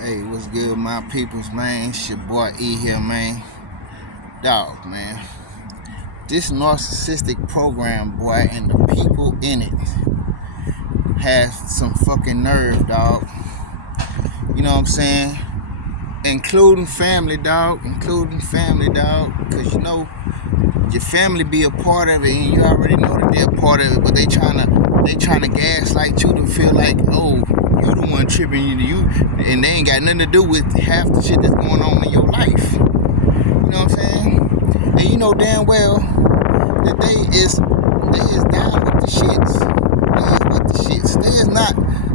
Hey, what's good, my peoples, man? It's your boy E here, man. Dog, man. This narcissistic program, boy, and the people in it have some fucking nerve, dog. You know what I'm saying? Including family, dog. Because you know, your family be a part of it, and you already know that they're a part of it, but they trying to gaslight you to feel like, oh, you the one tripping you, and they ain't got nothing to do with half the shit that's going on in your life. You know what I'm saying? And you know damn well that they is down with the shits.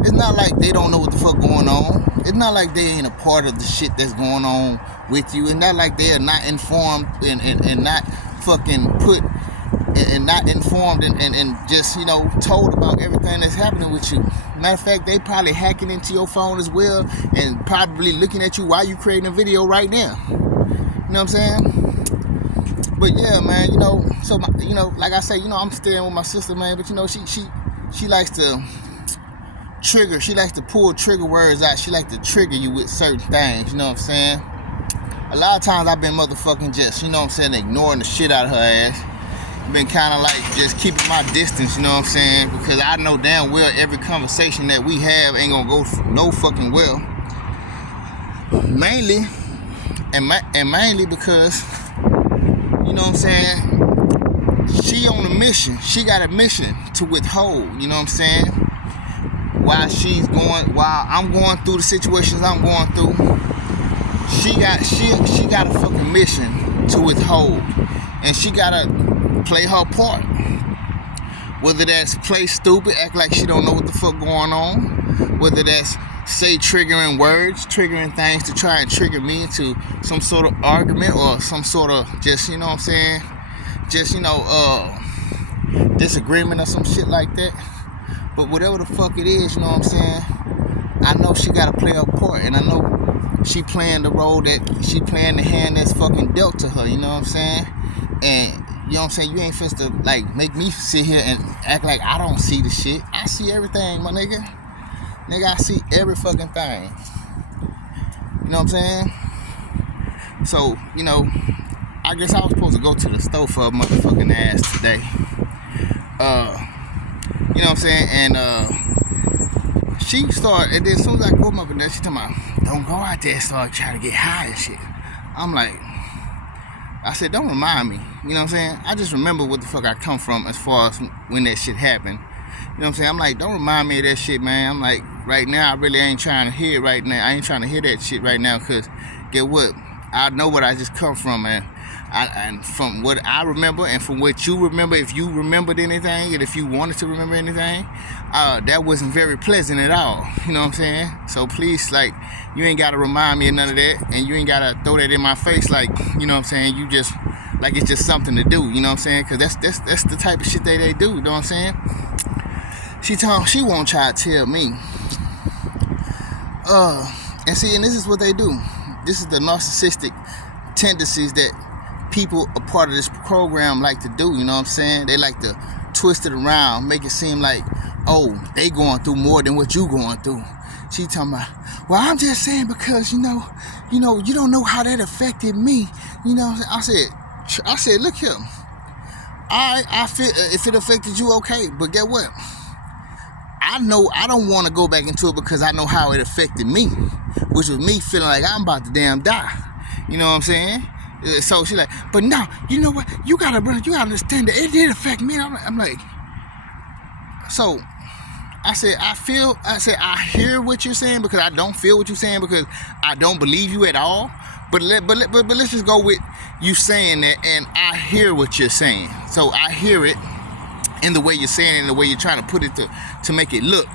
It's not like they don't know what the fuck going on. It's not like they ain't a part of the shit that's going on with you. It's not like they are not informed and not fucking put and not informed and just, you know, told about everything that's happening with you. Matter of fact, they probably hacking into your phone as well and probably looking at you while you creating a video right now. You know what I'm saying? But yeah, man, you know, so like I say, you know, I'm staying with my sister, man, but you know, she likes to trigger. She likes to pull trigger words out. She likes to trigger you with certain things. You know what I'm saying? A lot of times I've been motherfucking just, you know what I'm saying, ignoring the shit out of her ass. Been kind of like just keeping my distance, you know what I'm saying? Because I know damn well every conversation that we have ain't gonna go no fucking well. Mainly because, you know what I'm saying, she on a mission. She got a mission to withhold, you know what I'm saying? While I'm going through the situations I'm going through, she got a fucking mission to withhold. And she gotta play her part. Whether that's play stupid, act like she don't know what the fuck going on. Whether that's say triggering words, triggering things to try and trigger me into some sort of argument or some sort of just, you know what I'm saying, just, you know, disagreement or some shit like that. But whatever the fuck it is, you know what I'm saying, I know she gotta play her part, and I know she playing the role that she playing the hand that's fucking dealt to her, you know what I'm saying? And you know what I'm saying, you ain't finna to like make me sit here and act like I don't see the shit. I see everything, my nigga. I see every fucking thing. You know what I'm saying? So, you know, I guess I was supposed to go to the store for a motherfucking ass today. You know what I'm saying? And she started, and then as soon as I go up in there, she talking about, don't go out there and start trying to get high and shit. I'm like, I said, don't remind me. You know what I'm saying? I just remember what the fuck I come from as far as when that shit happened. You know what I'm saying? I'm like, don't remind me of that shit, man. I'm like, right now, I really ain't trying to hear it right now. I ain't trying to hear that shit right now, because get what? I know what I just come from, man. And from what I remember and from what you remember, if you remembered anything and if you wanted to remember anything, that wasn't very pleasant at all. You know what I'm saying? So please, like, you ain't got to remind me of none of that, and you ain't got to throw that in my face like, you know what I'm saying, you just, like it's just something to do, you know what I'm saying? Because that's the type of shit they do, you know what I'm saying? She won't try to tell me. And see, and this is what they do. This is the narcissistic tendencies that people a part of this program like to do, you know what I'm saying? They like to twist it around, make it seem like, oh, they going through more than what you going through. She talking about, well, I'm just saying because, you know, you don't know how that affected me. You know what I'm saying? I said, look here. I feel if it affected you, okay, but get what? I know I don't want to go back into it because I know how it affected me, which was me feeling like I'm about to damn die. You know what I'm saying? So she like, but no, you know what? You gotta understand that it did affect me. I'm like, so I said, I hear what you're saying because I don't feel what you're saying because I don't believe you at all. But let's just go with you saying that, and I hear what you're saying. So I hear it in the way you're saying it, in the way you're trying to put it to make it look.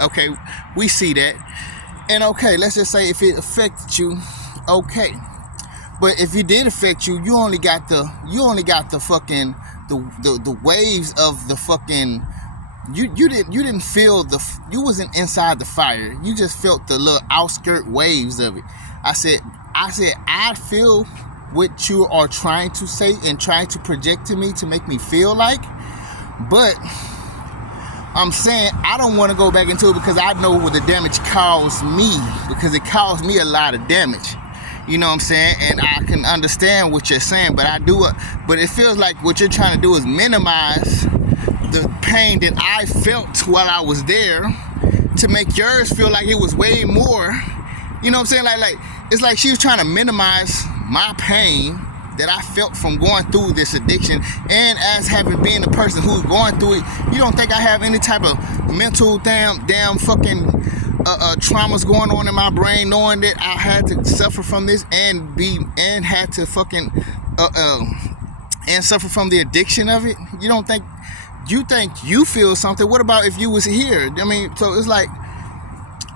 Okay, we see that. And okay, let's just say if it affected you, okay. But if it did affect you, you only got the fucking the waves of the fucking. You didn't feel you wasn't inside the fire. You just felt the little outskirt waves of it. I said I feel what you are trying to say and trying to project to me to make me feel like, but I'm saying I don't want to go back into it because I know what the damage caused me, because it caused me a lot of damage. You know what I'm saying? And I can understand what you're saying, but but it feels like what you're trying to do is minimize the pain that I felt while I was there to make yours feel like it was way more. You know what I'm saying? Like it's like she was trying to minimize my pain that I felt from going through this addiction, and as having been the person who's going through it, you don't think I have any type of mental damn fucking traumas going on in my brain, knowing that I had to suffer from this and had to fucking and suffer from the addiction of it? You think you feel something? What about if you was here? I mean, so it's like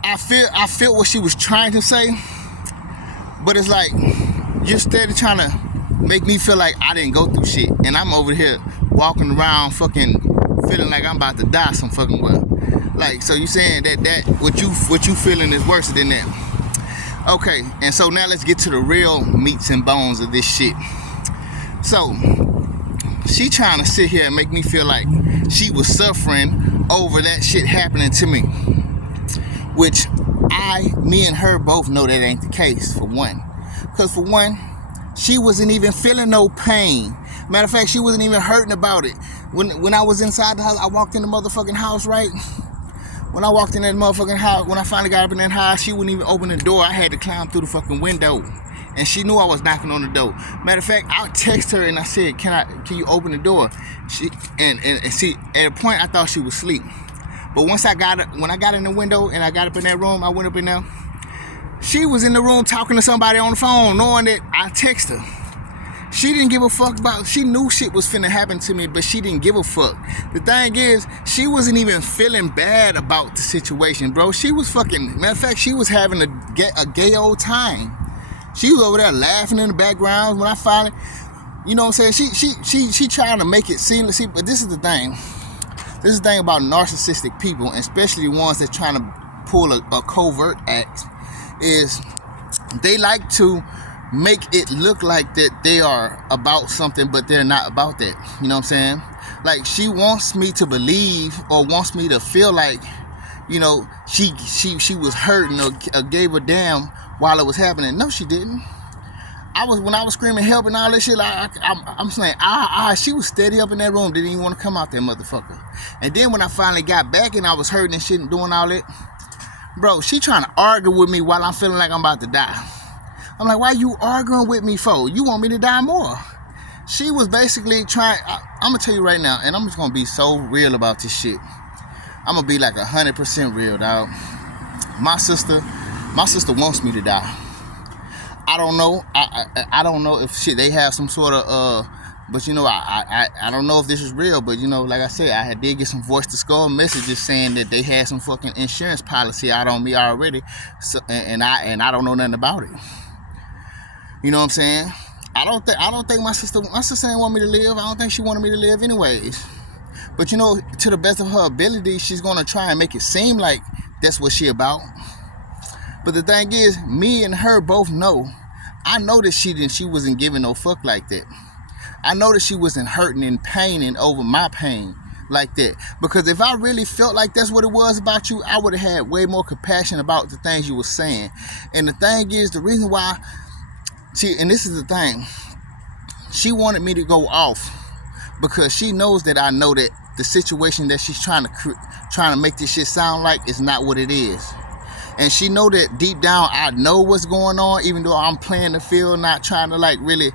I feel what she was trying to say, but it's like you're steady trying to make me feel like I didn't go through shit, and I'm over here walking around fucking feeling like I'm about to die some fucking well. Like, so you saying that what you feeling is worse than that? Okay, and so now let's get to the real meats and bones of this shit. So she trying to sit here and make me feel like she was suffering over that shit happening to me, which me and her both know that ain't the case, for one. Because for one, she wasn't even feeling no pain. Matter of fact, she wasn't even hurting about it. When I was inside the house, I walked in the motherfucking house, right? When I walked in that motherfucking house, when I finally got up in that house, she wouldn't even open the door. I had to climb through the fucking window. And she knew I was knocking on the door. Matter of fact, I texted her and I said, can you open the door? And see, at a point I thought she was asleep. But when I got in the window and I got up in that room, I went up in there, she was in the room talking to somebody on the phone, knowing that I texted her. She didn't give a fuck about, she knew shit was finna happen to me, but she didn't give a fuck. The thing is, she wasn't even feeling bad about the situation, bro. She was fucking, matter of fact, she was having a gay old time. She was over there laughing in the background when I finally, you know what I'm saying? She trying to make it seamless, but this is the thing. This is the thing about narcissistic people, and especially the ones that trying to pull a covert act, is they like to make it look like that they are about something, but they're not about that. You know what I'm saying? Like, she wants me to believe, or wants me to feel like, you know, she was hurting or gave a damn while it was happening. No, she didn't. When I was screaming help and all that shit, I'm saying, she was steady up in that room, didn't even want to come out there, motherfucker. And then when I finally got back and I was hurting and shit and doing all that, bro, she trying to argue with me while I'm feeling like I'm about to die. I'm like, why you arguing with me for? You want me to die more? She was basically trying, I'm gonna tell you right now, and I'm just gonna be so real about this shit. I'm gonna be like 100% real, dog. My sister wants me to die. I don't know. I don't know if shit they have some sort of but you know, I don't know if this is real, but you know, like I said, I did get some voice to skull messages saying that they had some fucking insurance policy out on me already, so, and I don't know nothing about it. You know what I'm saying? I don't think my sister didn't want me to live. I don't think she wanted me to live anyways. But you know, to the best of her ability, she's gonna try and make it seem like that's what she about. But the thing is, me and her both know. I know that she wasn't giving no fuck like that. I know that she wasn't hurting and paining over my pain like that. Because if I really felt like that's what it was about you, I would have had way more compassion about the things you were saying. And the thing is, the reason why, and this is the thing, she wanted me to go off because she knows that I know that the situation that she's trying to make this shit sound like is not what it is. And she know that deep down I know what's going on, even though I'm playing the field, not trying to like really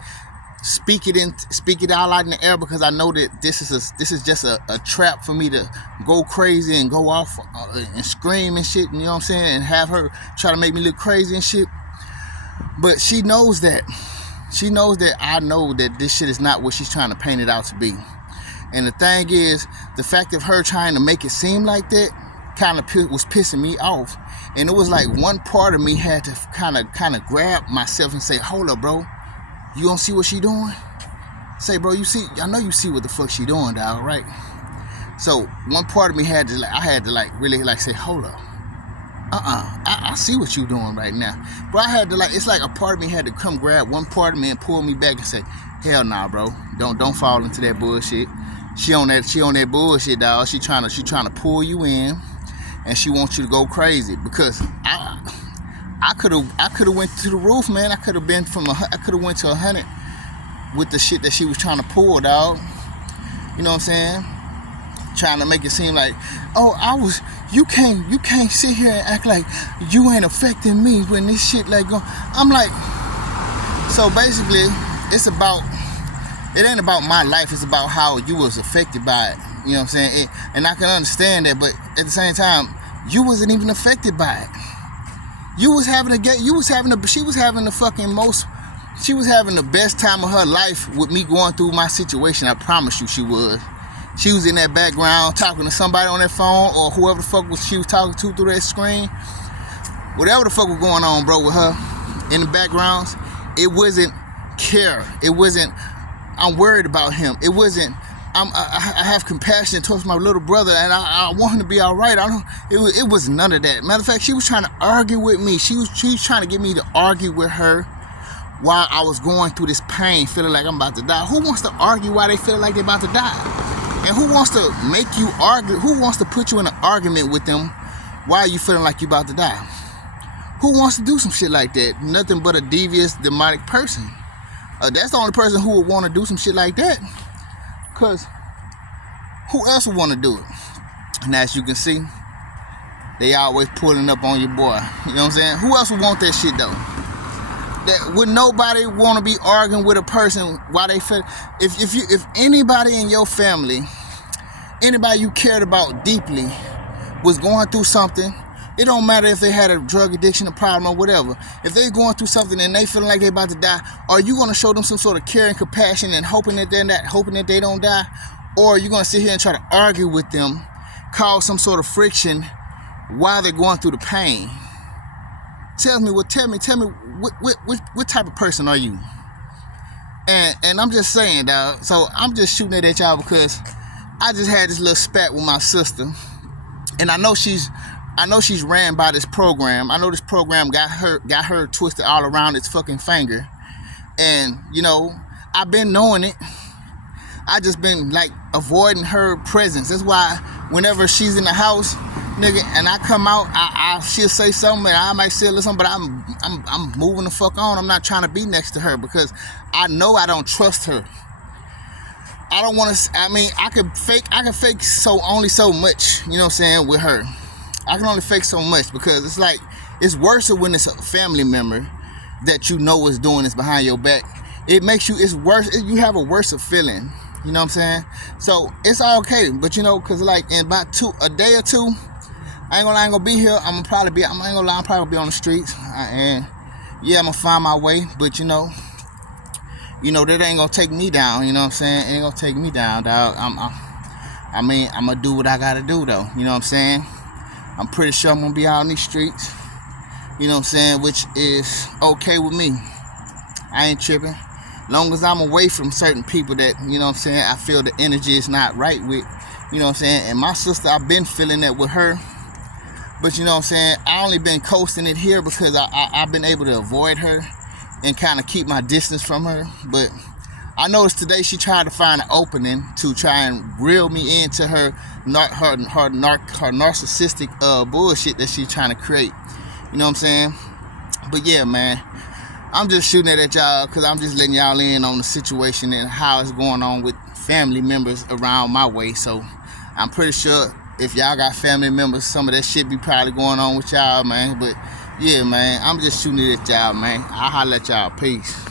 speak it all out in the air, because I know that this is just a trap for me to go crazy and go off and scream and shit, you know what I'm saying, and have her try to make me look crazy and shit. But she knows that. She knows that I know that this shit is not what she's trying to paint it out to be. And the thing is, the fact of her trying to make it seem like that kind of was pissing me off. And it was like one part of me had to kind of grab myself and say, hold up, bro, you don't see what she doing? Say, bro, I know you see what the fuck she doing, dog, right? So one part of me had to really say, hold up. I see what you doing right now. But I had to it's like a part of me had to come grab one part of me and pull me back and say, hell nah, bro. Don't fall into that bullshit. She on that bullshit, dog. She trying to pull you in, and she wants you to go crazy because I could have went to the roof, man. I could have went to 100 with the shit that she was trying to pull, dog. You know what I'm saying? Trying to make it seem like, oh, you can't sit here and act like you ain't affecting me when this shit like go. I'm like, so basically, it ain't about my life. It's about how you was affected by it. You know what I'm saying? And I can understand that, but at the same time, you wasn't even affected by it. She was having the best time of her life with me going through my situation. I promise you she was. She was in that background talking to somebody on that phone or whoever the fuck she was talking to through that screen. Whatever the fuck was going on, bro, with her in the backgrounds, it wasn't care. It wasn't, I'm worried about him. It wasn't, I have compassion towards my little brother and I want him to be all right. It was none of that. Matter of fact, she was trying to argue with me. She was trying to get me to argue with her while I was going through this pain, feeling like I'm about to die. Who wants to argue while they feel like they're about to die? And who wants to make you argue? Who wants to put you in an argument with them while you feeling like you about to die? Who wants to do some shit like that? Nothing but a devious, demonic person. That's the only person who would want to do some shit like that. Because who else would want to do it? And as you can see, they always pulling up on your boy. You know what I'm saying? Who else would want that shit though? Would nobody want to be arguing with a person while they feel? If anybody in your family, anybody you cared about deeply, was going through something, it don't matter if they had a drug addiction, a problem, or whatever. If they're going through something and they feeling like they're about to die, are you going to show them some sort of care and compassion and hoping that they don't die, or are you going to sit here and try to argue with them, cause some sort of friction while they're going through the pain? Tell me what type of person are you? And I'm just saying, dog. So I'm just shooting it at y'all because I just had this little spat with my sister, and I know she's ran by this program. I know this program got her twisted all around its fucking finger, and you know I've been knowing it. I just been like avoiding her presence. That's why whenever she's in the house, nigga, and I come out, she'll say something, and I might say a little something, but I'm moving the fuck on. I'm not trying to be next to her because I know I don't trust her. I don't want to. I mean, I can fake only so much. You know what I'm saying? With her, I can only fake so much because it's like it's worse when it's a family member that you know is doing this behind your back. It makes you. It's worse. You have a worse feeling. You know what I'm saying? So it's all okay, but you know, cause like in about a day or two, I ain't gonna be here. I'm probably be on the streets, and yeah, I'm gonna find my way. But you know that ain't gonna take me down. You know what I'm saying? It ain't gonna take me down, dog. I'm gonna do what I gotta do, though. You know what I'm saying? I'm pretty sure I'm gonna be out in these streets. You know what I'm saying? Which is okay with me. I ain't tripping. Long as I'm away from certain people that, you know what I'm saying, I feel the energy is not right with, you know what I'm saying? And my sister, I've been feeling that with her. But you know what I'm saying, I only been coasting it here because I've been able to avoid her and kind of keep my distance from her. But I noticed today she tried to find an opening to try and reel me into her narcissistic bullshit that she's trying to create. You know what I'm saying? But yeah, man, I'm just shooting it at y'all because I'm just letting y'all in on the situation and how it's going on with family members around my way. So I'm pretty sure if y'all got family members, some of that shit be probably going on with y'all, man. But yeah, man, I'm just shooting it at y'all, man. I'll holler at y'all. Peace.